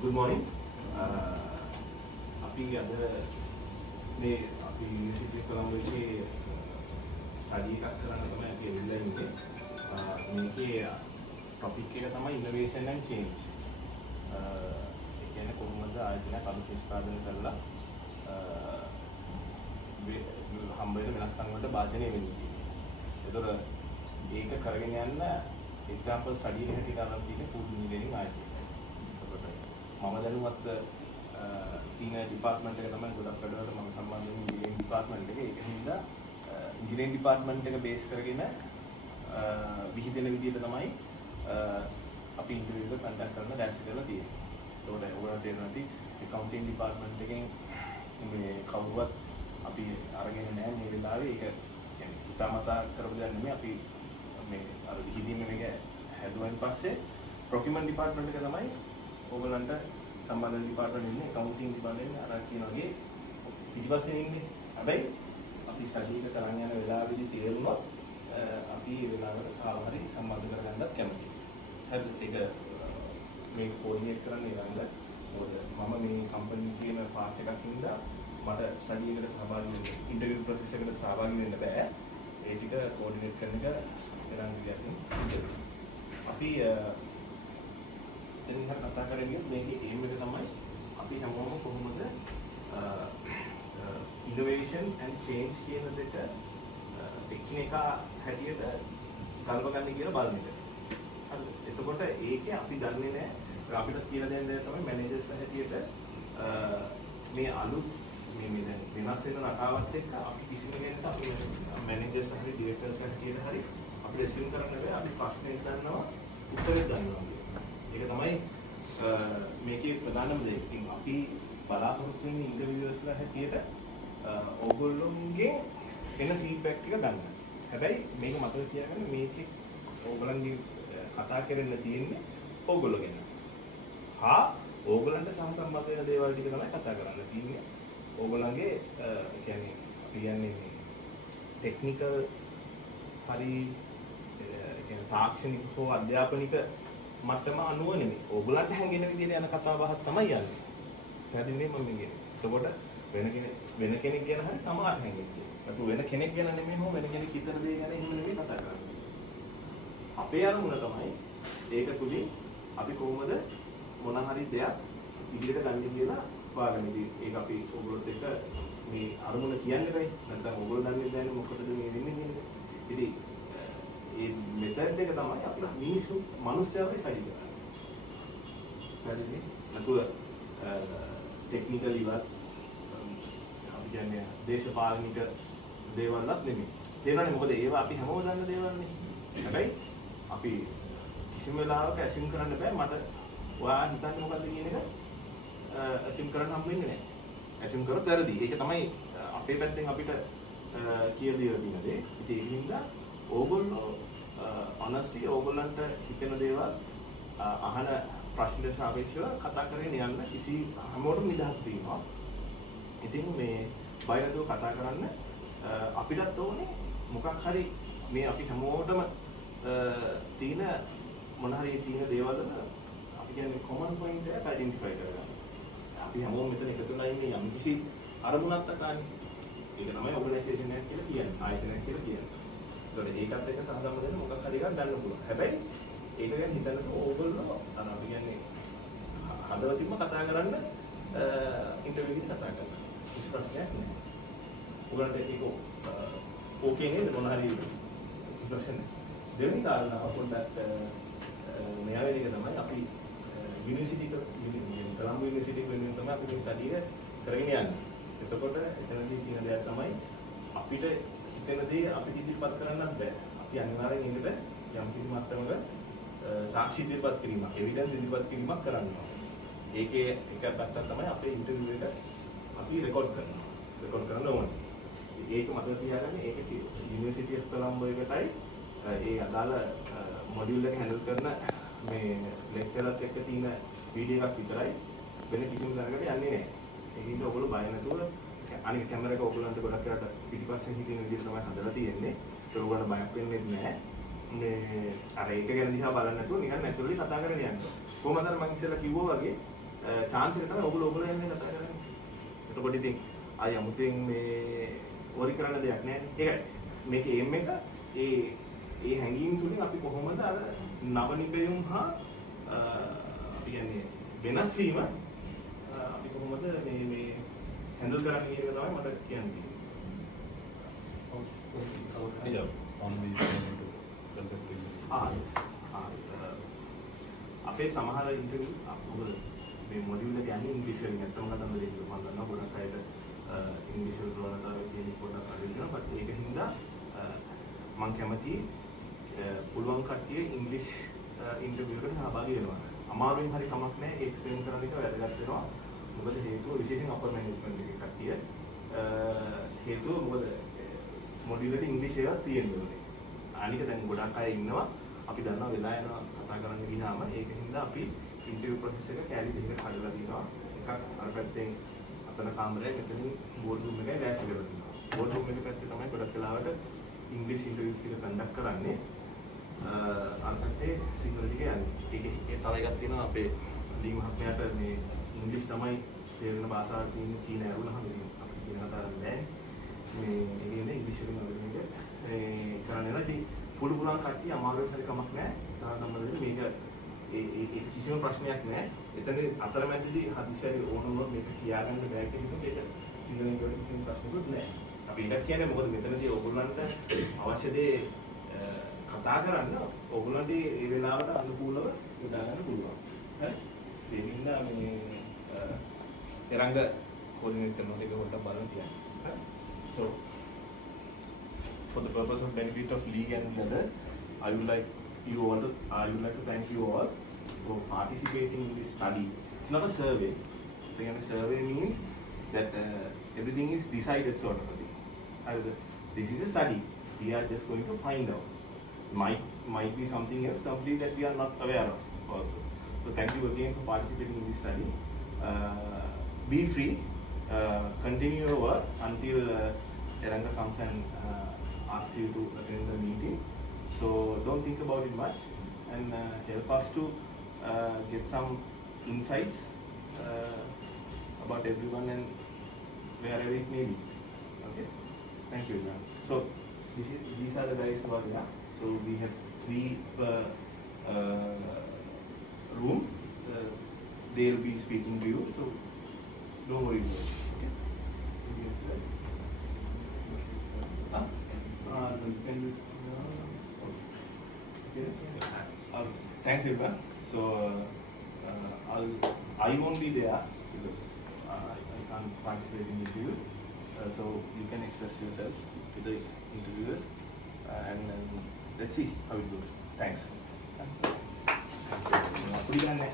Good morning. අපි අද මේ අපි යුනිවර්සිටි එක කොළඹ එකේ ස්ටඩි එකක් කරන්න තමයි අපි ඇවිල්ලා ඉන්නේ. මේකේ ටොපික් එක තමයි innovation and change. ඒ කියන්නේ කොහොමද ආයතනයක් අලුත් නිෂ්පාදනය කරලා හම්බ වෙන වෙනස්කම් වලට භාජනය වෙන්නේ කියන්නේ. ඒතර ඒක කරගෙන යන්න example study එක හැටියට අරන් තියෙන්නේ food engineering ආයතනය. මම දැනුවත් තියෙන ඩිපාර්ට්මන්ට් එක තමයි ගොඩක් වැඩවලට මම සම්බන්ධ වෙන්නේ ඉංජිනේරින් ඩිපාර්ට්මන්ට් එක. ඒක හින්දා ඉංජිනේරින් ඩිපාර්ට්මන්ට් එක බේස් කරගෙන විහිදෙන විදිහට තමයි අපි ඉන්ටර්විව් එක කන්ඩක්ට් කරන්න දැස් කරලා තියෙන්නේ. ඒකට ඔයගොල්ලෝ තේරෙනවා ඇති accounting department එකෙන් මේ කවුරුවත් අපි අරගෙන නැහැ මේ වෙලාවේ. ඒක කියන්නේ හිතාමතා කරපු දෙයක් නෙමෙයි. අපි මේ අර විහිදීම මේක හැදුවන් පස්සේ procurement department එක තමයි ඔයගොල්ලන්ට සම්බන්ධ ඩිපාර්ට්මන්ට් ඉන්නේ accounting department එක අර කියන වගේ පිටිපස්සේ ඉන්නේ. හැබැයි අපි ස්ටඩි එක කරන් යන වෙලාවෙදි තේරුණොත් අපි ඒ වෙලාවට කාව හරි සම්බන්ධ කරගන්නත් කැමතියි. හරිද? ඒක මේ කෝඩිනේට් කරන්න ඉවරද? මොකද මම මේ කම්පැනි කියන පාර්ට් එකක් ඉඳලා මට ස්ටඩි එකට සහභාගී වෙන්න ඉන්ටර්විව් ප්‍රොසෙස් එකට සහභාගී වෙන්න බෑ. ඒ ටික කෝඩිනේට් කරන එක එරන් ගියකින් අපි දැන් කතා කරගෙන මේකේ aim එක තමයි අපි හැමෝම කොහොමද innovation and change කියන දෙක එකිනෙකා හැටියට ගලපගන්නේ කියලා බලන එක. හරිද? එතකොට ඒකේ අපි දන්නේ නැහැ අපිට කියලා දෙන්න තමයි මැනේජර්ස්ලා හැටියට මේ අලුත් මේ දැන් වෙනස් වෙන රටාවත් එක්ක අපි කිසිම කෙනෙක්ට අපි මැනේජර්ස්ලා හරි ඩිරෙක්ටර්ස්ලා හැටියට හරි අපිට assume කරන්න බෑ අපි ප්‍රශ්නෙත් දන්නවා උත්තරෙත් දන්නවා. ඒක තමයි මේකේ ප්‍රධානම දේ. ඉතින් අපි බලාපොරොත්තු වෙන ඉන්ටර්වියර්ස්ලා හැටියට ඕගොල්ලෝගේ එන ෆීඩ්බැක් ටික ගන්න. හැබැයි මේක මතක තියාගන්න මේකේ ඕගොල්ලන්ගේ කතා කරන්න තියෙන්නේ ඕගොල්ලෝ ගැන. ඕගොල්ලන්ට සහසම්බන්ධ වෙන දේවල් ටික තමයි කතා කරන්න තියෙන්නේ. ඕගොල්ලන්ගේ කියන්නේ අපි කියන්නේ මේ ටෙක්නිකල් හරි කියන්නේ තාක්ෂණික හෝ අධ්‍යාපනික මට්ටම අනුව නෙමෙයි. ඕගොල්ලන්ට හැංගෙන විදිහට යන කතා බහක් තමයි යන්නේ. පැහැදිලිනේ මම කියන්නේ. එතකොට වෙන කෙනෙක් ගැන හරි තමයි හැංගෙන්නේ. අපි වෙන කෙනෙක් ගැන නෙමෙයි මො වෙන කෙනෙක් හිතන දේ ගැන එහෙම නෙමෙයි කතා කරන්නේ. අපේ අරමුණ තමයි ඒක තුලින් අපි කොහොමද මොන හරි දෙයක් ඉදිරියට ගන්න කියලා හොයාගන්න. ඒක අපි ඕගොල්ලොත් එක්ක මේ අරමුණ කියන්නේ බෑ. නැත්නම් ඕගොල්ලෝ දන්නේ නැහැ මොකටද මේ වෙන්නේ කියන්නේ. ඉතින් ඒ මෙතඩ් එක තමයි අපි මිනිස්සුන්ගේ ස්ටඩි කරන්නේ. හරිනේ? නැතුව ටෙක්නිකලි වත් අපි කියන්නේ දේශපාලනික දේවල්වත් නෙමෙයි. තේරෙනවනේ මොකද ඒවා අපි හැමෝම දන්න දේවල් නේ. හැබැයි අපි කිසිම වෙලාවක ඇසියුම් කරන්න බෑ මට ඔයා හිතන්නේ මොකද්ද කියන එක ඇසියුම් කරන්න හම්බ වෙන්නේ නැහැ. ඇසියුම් කරොත් වැරදි. ඒක තමයි අපේ පැත්තෙන් අපිට කියලා දීලා තියෙන දේ. ඉතින් ඒක නිසා ඕගොල්ලෝ honestly ඕගොල්ලන්ට හිතෙන දේවල් අහන ප්‍රශ්නට සාපේක්ෂව කතා කරගෙන යන්න කිසි හැමෝටම නිදහස තියෙනවා. ඉතින් මේ බය නැතුව කතා කරන්න අපිටත් ඕනේ මොකක් හරි මේ අපි හැමෝටම තියෙන මොන හරි තියෙන දේවල් වල අපි කියන්නේ common point එකක් identify කරගන්න. අපි හැමෝම මෙතන එකතු වෙලා ඉන්නේ යම් කිසි අරමුණක් තකානේ. ඒක තමයි organisation එකක් කියලා කියන්නේ. ආයතනයක් කියලා කියන්නේ. ඒකට ඒකත් එක්ක සහසම්බන්ධ වෙන මොකක් හරි එකක් ගන්න පුළුවන්. හැබැයි ඒක ගැන හිතනකොට ඕගොල්ලෝ අපි කියන්නේ හදවතින්ම කතා කරන්න ඉන්ටර්විව් එකේදී කතා කරනවා. කිසි ප්‍රශ්නයක් නැහැ. ඔයගොල්ලන්ට ඒක ඕකේ නේද මොන හරි ප්‍රශ්න දෙවෙනි කාරණාව පොඩ්ඩක් මෙයා වෙන එක තමයි අපි යුනිවර්සිටි කොළඹ යුනිවර්සිටි වෙනුවෙන් තමයි අපි මේ ස්ටඩි එක කරගෙන යන්නේ. එතකොට එතනදී තියෙන දෙයක් තමයි අපිට හිතෙන දේ අපිට ඉදිරිපත් කරන්නත් බෑ. අපි අනිවාර්යෙන් ඒකට යම් කිසි මට්ටමක සාක්ෂි ඉදිරිපත් කිරීමක්, එවිඩන්ස් ඉදිරිපත් කිරීමක් කරන්න ඕනේ. ඒකේ එක පැත්තක් තමයි අපේ ඉන්ටර්විව් එක අපි රෙකෝඩ් කරනවා. රෙකෝඩ් කරන්න ඕනේ. ඒක මතක තියාගන්න ඒක යුනිවර්සිටි ඔෆ් කොළඹ එකටයි ඒ අදාළ මොඩියුල් එක හැන්ඩල් කරන මේ ලෙක්චරර්ත් එක්ක තියෙන වීඩියෝ එකක් විතරයි වෙන කිසිම තැනකට යන්නේ නැහැ. ඒකින්ද ඔයගොල්ලෝ බය නැතුව අනික කැමරා එක ඔයගොල්ලන්ට ගොඩක් කරලා පිටිපස්සෙන් හිටින විදිහට තමයි හදලා තියෙන්නේ. ඒක ඔයගොල්ලෝ බයක් වෙන්නේ නැහැ. මේ අර ඒක ගැන දිහා බලන්න නැතුව නිකන් නැචරලි කතා කරගෙන යන්න. කොහොමද මම ඉස්සෙල්ලා කිව්වා වගේ chance එක තමයි ඔගොල්ලෝ යන්නේ කතා කරන්නේ. එතකොට ඉතින් ආය අමුතුවෙන් මේ වරි කරන්න දෙයක් නැහැ. ඒකයි මේක එම් එක ඒ හැඟීම් තුලින් අපි කොහොමද අර නව නිපැයුම් හා අපි කියන්නේ වෙනස් වීම අපි කොහොමද මේ හැන්ඩල් කරන්නේ කියන එක තමයි මට කියන්න තියෙන්නේ. අපේ සමහර ඉන්ටර්වියුස් මොකද මේ මොඩියුල් එක යන්නේ ඉංග්‍රීසි වලින් නැත්තම් කතන්දර දෙන්න මම දන්නවා ගොඩක් අයට ඉංග්‍රීසි වල ප්‍රවණතාවය කියන්නේ පොඩ්ඩක් අඩුයි කියලා බට් ඒක හින්දා මම කැමති පුළුවන් කට්ටිය ඉංග්‍රීසි ඉන්ටර්වියු එකට සහභාගී වෙනවා. අමාරුවෙන් හරි කමක් නැහැ ඒක එක්ස්ප්ලেইন කරන්න එක වැදගත් වෙනවා. මොකද හේතුව විශේෂයෙන් අපර් මැනේජ්මන්ට් එකේ කට්ටිය හේතුව මොකද මොඩියුල් එකේ ඉංග්‍රීසි එකක් තියෙන්න ඕනේ. අනික දැන් ගොඩක් අය ඉන්නවා අපි දන්නවා වෙලා යනවා කතා කරන්න ගියාම ඒක හින්දා අපි ඉන්ටර්වියු ප්‍රොසෙස් එක කැලි දෙකකට හදලා තියෙනවා. එකක් අර පැත්තෙන් අතන කාමරයක් මෙතනින් බෝඩ් රූම් එකයි ලෑස්ති කරලා තියෙනවා. බෝඩ් රූම් එකේ පැත්තේ තමයි ගොඩක් වෙලාවට ඉංග්‍රීසි ඉන්ටර්වියුස් ටික කන්ඩක්ට් කරන්නේ. අර පැත්තේ සිංහල ටික යන්නේ. ඒකේ තව එකක් තියෙනවා අපේ ලී මහත්මයාට මේ ඉංග්‍රීසි තමයි තේරෙන භාෂාවක් තියෙන චීන ඇරුණාම අපිට කියන කතා කරන්නේ නැහැ. මේ ඉන්නේ ඉංග්‍රීසි වලින් අරගෙන ඉන්නේ කරන්නේ නැති පුළුවන් කට්ටිය අමාරුවෙන් හරි කමක් නැහැ. සාමාන්‍යයෙන් මේක ඒ කිසිම ප්‍රශ්නයක් නැහැ. එතන අතරමැදදී හදිසියෙ ඕන වුණොත් මේක කියාගන්න බෑ කියන එක මේක සිංහලෙන් කියවල කිසිම ප්‍රශ්නකුත් නැහැ. අපි ඉඳක් කියන්නේ මොකද මෙතනදී ඕගොල්ලන්ට අවශ්‍ය දේ කතා කරන්න ඕගොල්ලන්ට ඒ වෙලාවට අනුකූලව යොදා ගන්න පුළුවන්. හරි? ඒ හින්දා මේ තරංග කෝඩිනේට් කරනවා ඒක පොඩ්ඩක් බලන්න කියන්න. හරි? So for the purpose of benefit of league and the others, I would like to thank you all for participating in this study. It's not a survey. A survey means that everything is decided sort of a thing. This is a study. We are just going to find out. Might be something else completely that we are not aware of also. So thank you again for participating in this study. Be free. Continue your work until Teranga comes and asks you to attend the meeting. So don't think about it much and help us to get some insights about everyone and wherever it may be. Okay, thank you, ma'am. So these are the guys who are there. So we have 3 room. They will be speaking to you. So don't worry about it. Okay. Thanks, everyone. So I won't be there because I can't participate in interviews. So you can express yourself to the interviewers and let's see how it goes. Thanks.